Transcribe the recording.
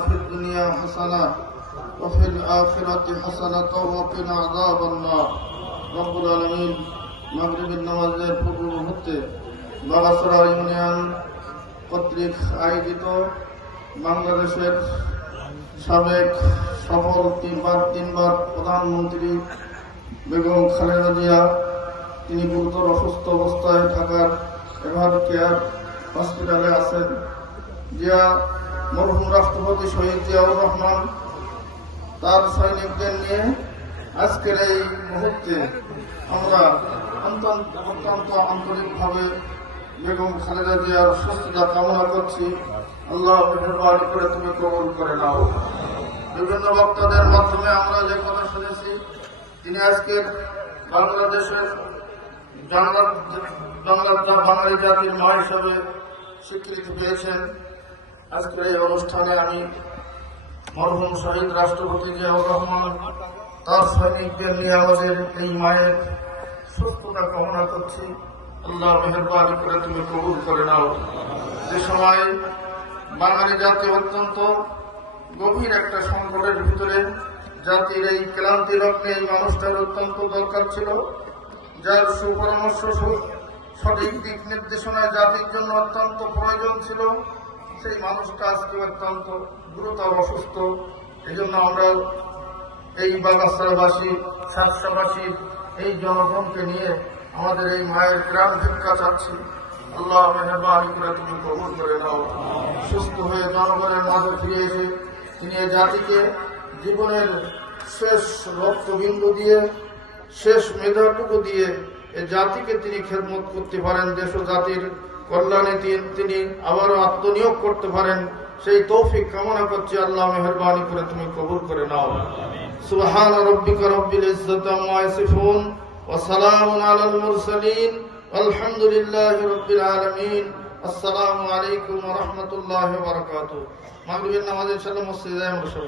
في الدنيا حسنة وفي الآخرة حسنة وقنا عذاب النار رب العالمين মাগরিবের নামাজের পূর্ব মুহূর্তে বালাসরা ইউনিয়ন কর্তৃক আয়োজিত বাংলাদেশের সাবেক সফল তিনবার তিনবার প্রধানমন্ত্রী বেগম খালেদা জিয়া তিনি গুরুতর অসুস্থ অবস্থায় থাকার এভার কেয়ার হসপিটালে আছেন জিয়া মরহুম রাষ্ট্রপতি শহীদ জিয়াউর রহমান তার সৈনিকদের নিয়ে আজকের এই মুহূর্তে আমরা অত্যন্ত আন্তরিকভাবে বেগম খালেদা জিয়ার সুস্থতা কামনা করছি। আল্লাহ মেহরবানি করে তুমি কবুল করে নাও। বিভিন্ন বক্তাদের মাধ্যমে আমরা যে কথা শুনেছি, তিনি আজকের বাংলাদেশের বাঙালি জাতির মা হিসাবে স্বীকৃতি পেয়েছেন। আজকের এই অনুষ্ঠানে আমি মরহুম শহীদ রাষ্ট্রপতি জিয়াউর রহমান তার সৈনিকদের নিয়ে আমাদের এই মায়ের সুস্থতা কামনা করছি। আল্লাহ মেহরবানি করে তুমি কবুল করে নাও। যে সময় বাঙালি জাতি অত্যন্ত গভীর একটা সংকটের ভিতরে জাতির এই ক্লান্তি লগ্নে এই মানুষটার অত্যন্ত দরকার ছিল। যার সুপরামর্শ সঠিক দিক নির্দেশনায় জাতির জন্য অত্যন্ত প্রয়োজন ছিল, সেই মানুষটা আজকে অত্যন্ত গুরুতর অসুস্থ। এই জন্য আমরা এই বাগাসরাবাসী সাতসাবাসী এই জনগণকে নিয়ে আমাদের এই মায়ের গ্রাম ভিক্ষা চাচ্ছি। আল্লাহ মেহরবানি করে তুমি কবুল করে নাও। সুস্থ হয়ে জনগণের মাঝে ফিরে এসে তিনি জাতিকে জীবনের শেষ রক্তবিন্দু দিয়ে শেষ মেধাটুকু দিয়ে এ জাতিকে তিনি খেদমত করতে পারেন, দেশ জাতির কল্যাণে তিনি- আবারও আত্মনিয়োগ করতে পারেন। সেই তৌফিক কামনা করছি, আল্লাহ মেহরবানি করে তুমি কবুল করে নাও। সুবহান রব্বিকা রব্বিল ইজ্জাতি আম্মা ওয়া সালামুন আলাল মুরসালিন। আলহামদুলিল্লাহি রাব্বিল আলামিন। আসসালামু আলাইকুম ওয়া রাহমাতুল্লাহি ওয়া বারাকাতুহু। মাগরিবের নামাজে ইনশাআল্লাহ মসজিদে আমরা সবাই।